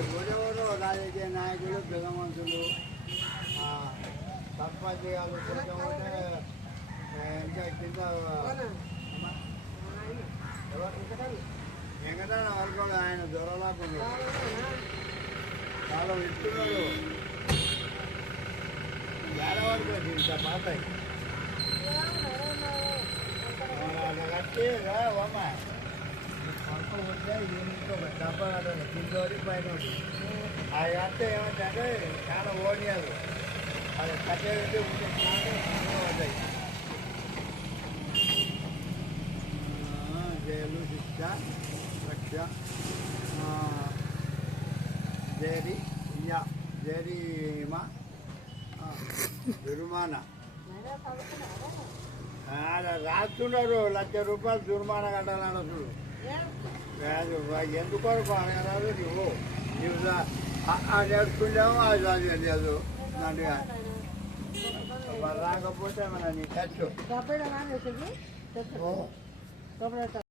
ఎవరెవరో రాజకీయ నాయకులు పెద్ద మనుషులు సర్పంచ్ గారు కొంచెం ఉంటే ఇంకా కింద వెంకటరమణ వర్గంలో ఆయన దొరలాకున్నాడు చాలా ఇస్తున్నాడు ఏడవరకు ఇంత పాత కట్టి అమ్మ పక్క ఉంటే ఇంట్లో డబ్బా కట్టాలి కిందోడి పైన అది కడితే ఏమంటే చాలా ఓడియాదు అది కట్టేది ఉంటే పడతాయి జైలు శిక్ష రక్ష జరిమా జుర్మానా రాస్తున్నారు ₹1,00,000 జుర్మానా కట్టాలన్న చూడు ఎందుకొరకు అనగలరు నువ్వు నేర్చుకుంటావు అది లేదు దాంట్లో రాకపోతే మన నీ ఖర్చు